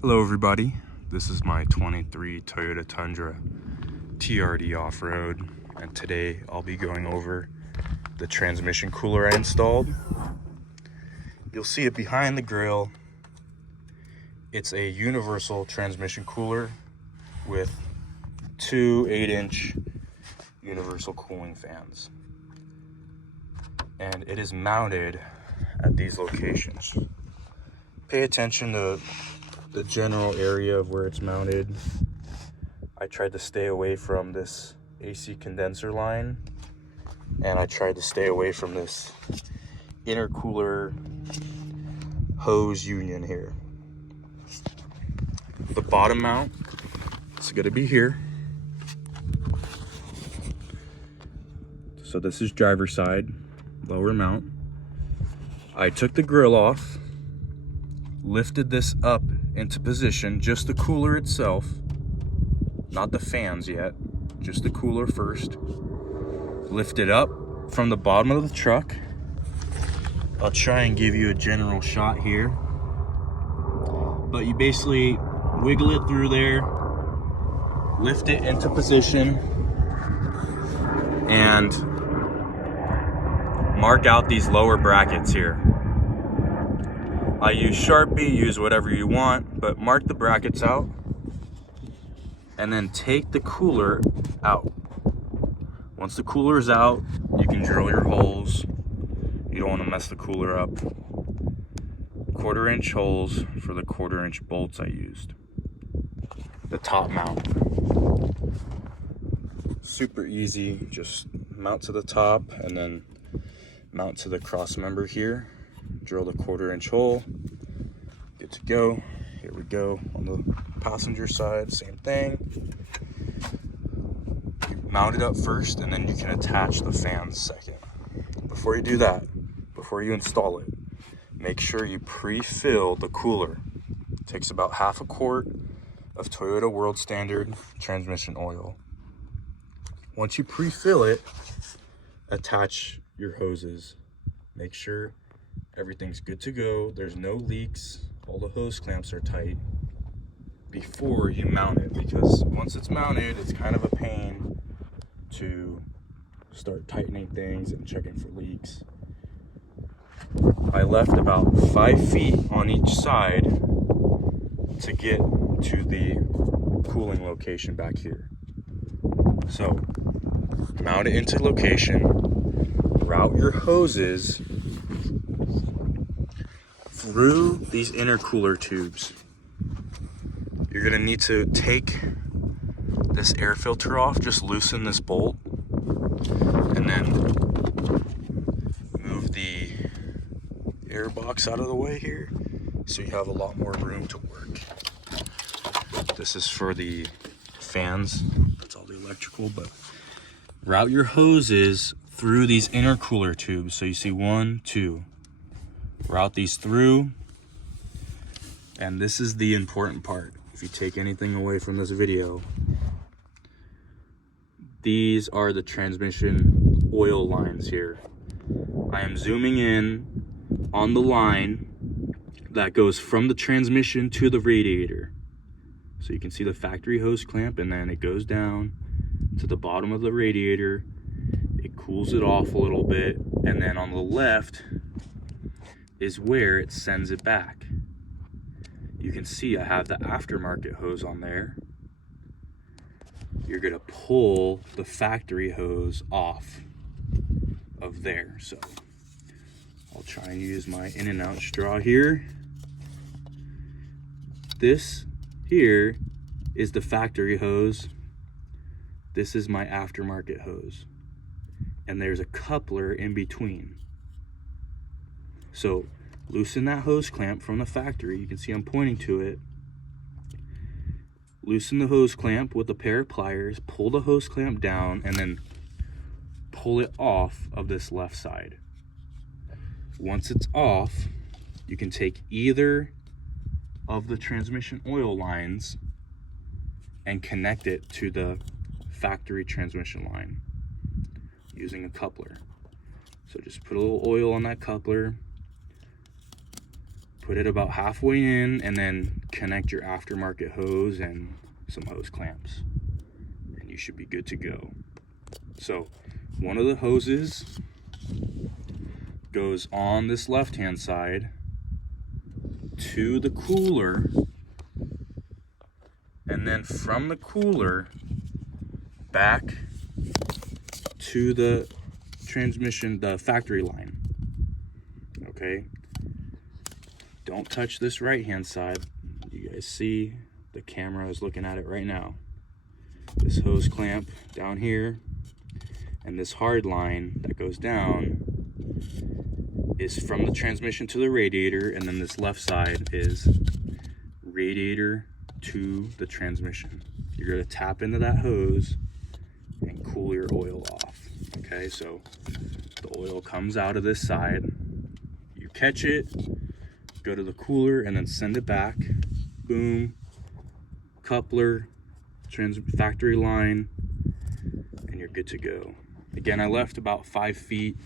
Hello everybody, this is my 23 Toyota Tundra TRD off-road, and today I'll be going over the transmission cooler I installed. You'll see it behind the grille. It's a universal transmission cooler with two 8-inch universal cooling fans, and it is mounted at these locations. Pay attention to the general area of where it's mounted. I tried to stay away from this AC condenser line, and I tried to stay away from this intercooler hose union here. The bottom mount is going to be here. So this is driver's side, lower mount. I took the grill off, lifted this up into position, just the cooler itself, not the fans yet, just the cooler first. Lift it up from the bottom of the truck. I'll try and give you a general shot here, but you basically wiggle it through there, lift it into position, and mark out these lower brackets here. I use Sharpie, use whatever you want, but mark the brackets out and then take the cooler out. Once the cooler is out, you can drill your holes. You don't want to mess the cooler up. 1/4-inch holes for the 1/4-inch bolts I used. The top mount. Super easy, just mount to the top and then mount to the cross member here. Drill the 1/4-inch hole. Good to go. Here we go. On the passenger side, same thing. You mount it up first, and then you can attach the fans second. Before you do that, before you install it, make sure you pre-fill the cooler. It takes about 1/2 quart of Toyota World Standard transmission oil. Once you pre-fill it, attach your hoses. Make sure everything's good to go. There's no leaks. All the hose clamps are tight before you mount it, because once it's mounted, it's kind of a pain to start tightening things and checking for leaks. I left about 5 feet on each side to get to the cooling location back here. So mount it into location, route your hoses through these intercooler tubes. You're gonna need to take this air filter off, just loosen this bolt, and then move the air box out of the way here so you have a lot more room to work. This is for the fans, that's all the electrical, but route your hoses through these intercooler tubes. So you see 1, 2. Route these through, and this is the important part. If you take anything away from this video, these are the transmission oil lines here. I am zooming in on the line that goes from the transmission to the radiator. So you can see the factory hose clamp, and then it goes down to the bottom of the radiator. It cools it off a little bit, and then on the left is where it sends it back. You can see I have the aftermarket hose on there. You're gonna pull the factory hose off of there. So I'll try and use my in and out straw here. This here is the factory hose. This is my aftermarket hose. And there's a coupler in between. So loosen that hose clamp from the factory. You can see I'm pointing to it. Loosen the hose clamp with a pair of pliers, pull the hose clamp down, and then pull it off of this left side. Once it's off, you can take either of the transmission oil lines and connect it to the factory transmission line using a coupler. So just put a little oil on that coupler, put it about halfway in, and then connect your aftermarket hose and some hose clamps, and you should be good to go. So one of the hoses goes on this left-hand side to the cooler, and then from the cooler back to the transmission, the factory line. Okay, don't touch this right-hand side. You guys see the camera is looking at it right now. This hose clamp down here and this hard line that goes down is from the transmission to the radiator, and then this left side is radiator to the transmission. You're going to tap into that hose and cool your oil off. Okay, so the oil comes out of this side, you catch it, go to the cooler, and then send it back. Boom, coupler, factory line, and you're good to go. Again, I left about 5 feet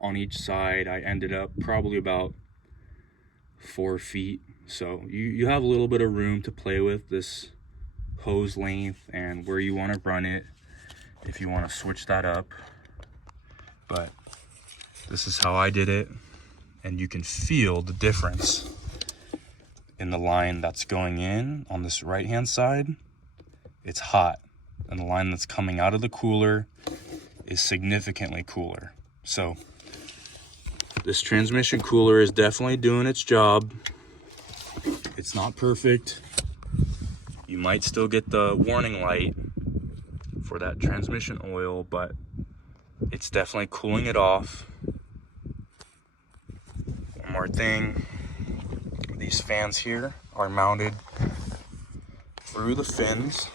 on each side. I ended up probably about 4 feet. So you have a little bit of room to play with this hose length and where you want to run it if you want to switch that up. But this is how I did it, and you can feel the difference in the line that's going in on this right hand side. It's hot, and the line that's coming out of the cooler is significantly cooler. So this transmission cooler is definitely doing its job. It's not perfect. You might still get the warning light for that transmission oil, but it's definitely cooling it off. One more thing, these fans here are mounted through the fins.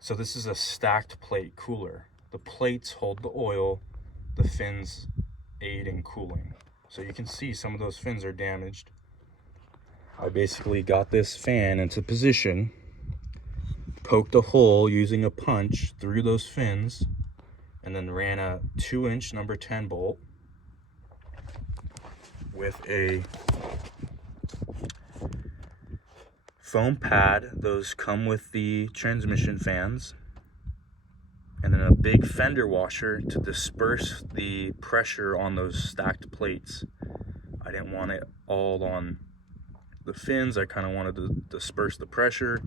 So this is a stacked plate cooler. The plates hold the oil, the fins aid in cooling. So you can see some of those fins are damaged. I basically got this fan into position, poked a hole using a punch through those fins, and then ran a 2-inch number 10 bolt with a foam pad. Those come with the transmission fans, and then a big fender washer to disperse the pressure on those stacked plates. I didn't want it all on the fins. I kind of wanted to disperse the pressure.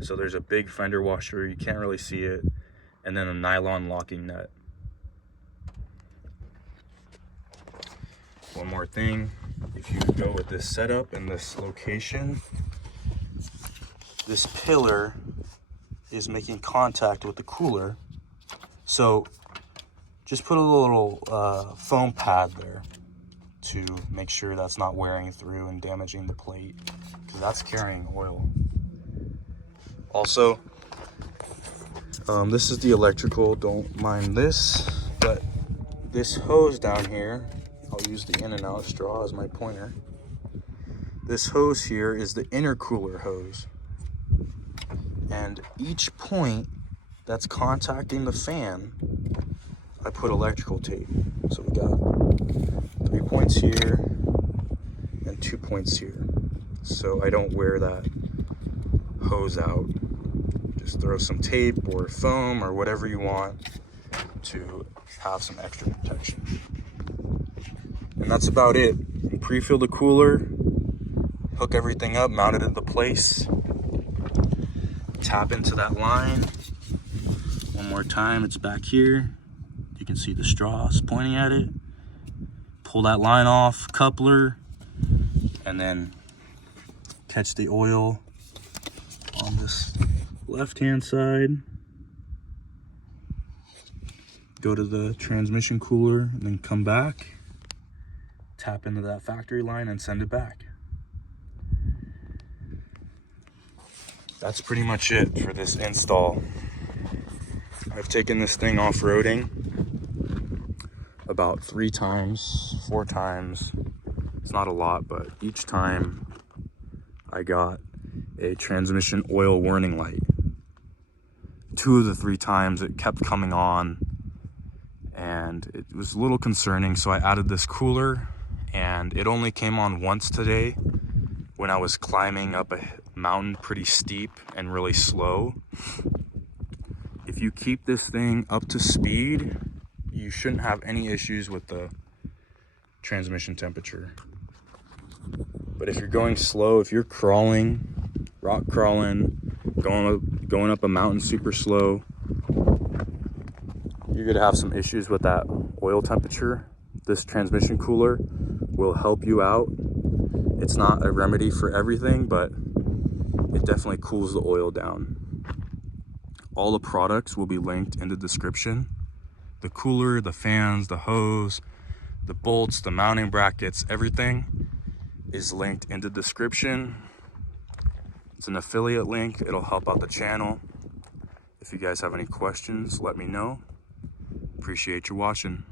So there's a big fender washer, you can't really see it, and then a nylon locking nut. One more thing, if you go with this setup in this location, this pillar is making contact with the cooler. So just put a little foam pad there to make sure that's not wearing through and damaging the plate, because that's carrying oil. Also, this is the electrical, don't mind this, but this hose down here, I'll use the in and out straw as my pointer. This hose here is the intercooler hose, and each point that's contacting the fan, I put electrical tape. So we got 3 points here and 2 points here, so I don't wear that hose out. Just throw some tape or foam or whatever you want to have some extra protection. And that's about it. You pre-fill the cooler, hook everything up, mount it into place, tap into that line. One more time, it's back here. You can see the straws pointing at it. Pull that line off, coupler, and then catch the oil on this left-hand side. Go to the transmission cooler and then come back, tap into that factory line and send it back. That's pretty much it for this install. I've taken this thing off-roading about 3 times, 4 times. It's not a lot, but each time I got a transmission oil warning light. 2 of the 3 times it kept coming on, and it was a little concerning, so I added this cooler, and it only came on once today, when I was climbing up a mountain pretty steep and really slow. If you keep this thing up to speed, you shouldn't have any issues with the transmission temperature. But if you're going slow, if you're crawling, rock crawling, going up a mountain super slow, you're gonna have some issues with that oil temperature. This transmission cooler will help you out. It's not a remedy for everything, but it definitely cools the oil down. All the products will be linked in the description. The cooler, the fans, the hose, the bolts, the mounting brackets, everything is linked in the description. It's an affiliate link. It'll help out the channel. If you guys have any questions, let me know. Appreciate you watching.